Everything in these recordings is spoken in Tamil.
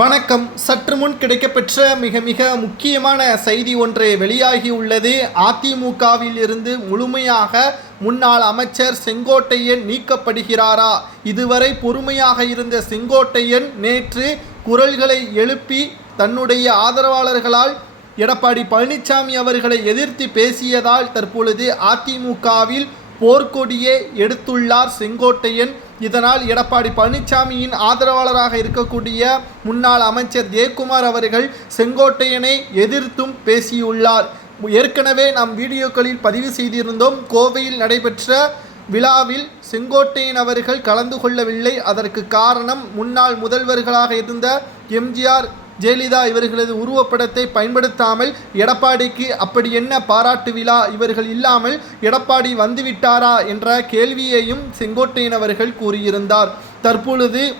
வணக்கம். சற்று முன் கிடைக்கப்பெற்ற மிக மிக முக்கியமான செய்தி ஒன்று வெளியாகியுள்ளது அதிமுகவில் இருந்து முழுமையாக முன்னாள் அமைச்சர் செங்கோட்டையன் நீக்கப்படுகிறாரா? இதுவரை பொறுமையாக இருந்த செங்கோட்டையன் நேற்று குரல்களை எழுப்பி தன்னுடைய ஆதரவாளர்களால் எடப்பாடி பழனிசாமி அவர்களை எதிர்த்து பேசியதால் தற்பொழுது அதிமுகவில் போர்க்கொடியே எடுத்துள்ளார் செங்கோட்டையன். இதனால் எடப்பாடி பழனிசாமியின் ஆதரவாளராக இருக்கக்கூடிய முன்னாள் அமைச்சர் ஜெயக்குமார் அவர்கள் செங்கோட்டையனை எதிர்த்தும் பேசியுள்ளார். ஏற்கனவே நாம் வீடியோக்களில் பதிவு செய்திருந்தோம். கோவையில் நடைபெற்ற விழாவில் செங்கோட்டையன் அவர்கள் கலந்து கொள்ளவில்லை. அதற்கு காரணம் முன்னாள் முதல்வர்களாக இருந்த எம்ஜிஆர் ஜெயலலிதா இவர்களது உருவப்படத்தை பயன்படுத்தாமல் எடப்பாடிக்கு அப்படி என்ன பாராட்டு விழா இவர்கள் இல்லாமல் எடப்பாடி வந்துவிட்டாரா என்ற கேள்வியையும் செங்கோட்டையன் அவர்கள் கூறியிருந்தார். தற்பொழுது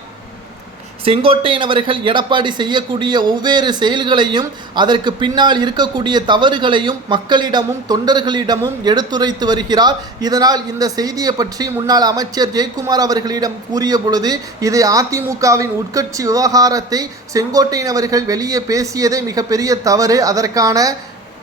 செங்கோட்டையன் அவர்கள் எடப்பாடி செய்யக்கூடிய ஒவ்வேறு செயல்களையும் அதற்கு பின்னால் இருக்கக்கூடிய தவறுகளையும் மக்களிடமும் தொண்டர்களிடமும் எடுத்துரைத்து வருகிறார். இதனால் இந்த செய்தியை பற்றி முன்னாள் அமைச்சர் ஜெயக்குமார் அவர்களிடம் கூறிய பொழுது இது அதிமுகவின் உட்கட்சி விவகாரத்தை செங்கோட்டையன் அவர்கள் வெளியே பேசியதே மிகப்பெரிய தவறு. அதற்கான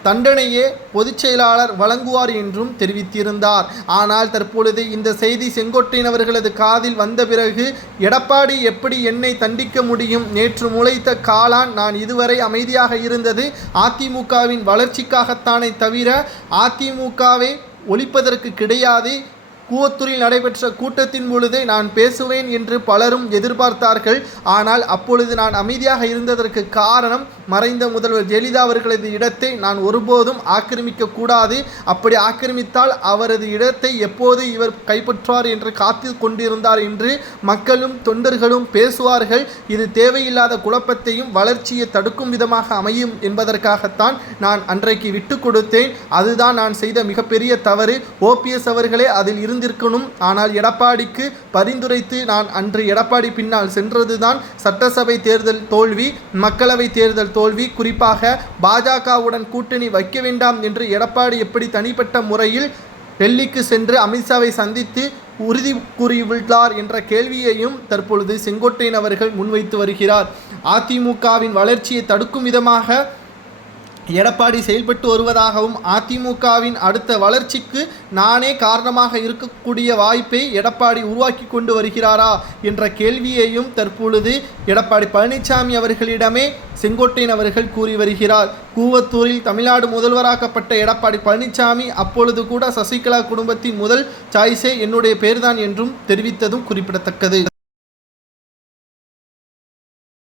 தண்டனையே பொதுச் செயலாளர் வழங்குவார் என்றும் தெரிவித்திருந்தார். ஆனால் தற்பொழுது இந்த செய்தி செங்கோட்டையன் அவர்களது காதில் வந்த பிறகு எடப்பாடி எப்படி என்னை தண்டிக்க முடியும்? நேற்று முளைத்த காளான் நான் இதுவரை அமைதியாக இருந்தது. அதிமுகவின் வளர்ச்சிக்காகத்தானே தவிர அதிமுகவை ஒழிப்பதற்கு கிடையாது. கூவத்தூரில் நடைபெற்ற கூட்டத்தின் பொழுதே நான் பேசுவேன் என்று பலரும் எதிர்பார்த்தார்கள். ஆனால் அப்பொழுது நான் அமைதியாக இருந்ததற்கு காரணம் மறைந்த முதல்வர் ஜெயலலிதா அவர்களது இடத்தை நான் ஒருபோதும் ஆக்கிரமிக்க கூடாது. அப்படி ஆக்கிரமித்தால் அவரது இடத்தை எப்போது இவர் கைப்பற்றுவார் என்று காத்து கொண்டிருந்தார் என்று மக்களும் தொண்டர்களும் பேசுவார்கள். இது தேவையில்லாத குழப்பத்தையும் வளர்ச்சியை தடுக்கும் விதமாக அமையும் என்பதற்காகத்தான் நான் அன்றைக்கு விட்டு கொடுத்தேன். அதுதான் நான் செய்த மிகப்பெரிய தவறு. ஓபிஎஸ் அவர்களே அதில் இருந்து இருந்திருக்கணும் ஆனால் எடப்பாடிக்கு பரிந்துரைத்து நான் அன்று எடப்பாடி பின்னால் சென்றதுதான் சட்டசபை தேர்தல் தோல்வி மக்களவை தேர்தல் தோல்வி. குறிப்பாக பாஜகவுடன் கூட்டணி வைக்க வேண்டாம் என்று எடப்பாடி எப்படி தனிப்பட்ட முறையில் டெல்லிக்கு சென்று அமித்ஷாவை சந்தித்து உறுதி கூறியுள்ளார் என்ற கேள்வியையும் தற்பொழுது செங்கோட்டையன் அவர்கள் முன்வைத்து வருகிறார். அதிமுகவின் வளர்ச்சியை தடுக்கும் விதமாக எடப்பாடி செயல்பட்டு வருவதாகவும் அதிமுகவின் அடுத்த வளர்ச்சிக்கு நானே காரணமாக இருக்கக்கூடிய வாய்ப்பை எடப்பாடி உருவாக்கி கொண்டு வருகிறாரா என்ற கேள்வியையும் தற்பொழுது எடப்பாடி பழனிசாமி அவர்களிடமே செங்கோட்டையன் அவர்கள் கூறி வருகிறார். கூவத்தூரில் தமிழ்நாடு முதல்வராக்கப்பட்ட எடப்பாடி பழனிசாமி அப்பொழுது கூட சசிகலா குடும்பத்தின் முதல் சாய்ஸே என்னுடைய பேர்தான் என்றும் தெரிவித்ததும் குறிப்பிடத்தக்கது.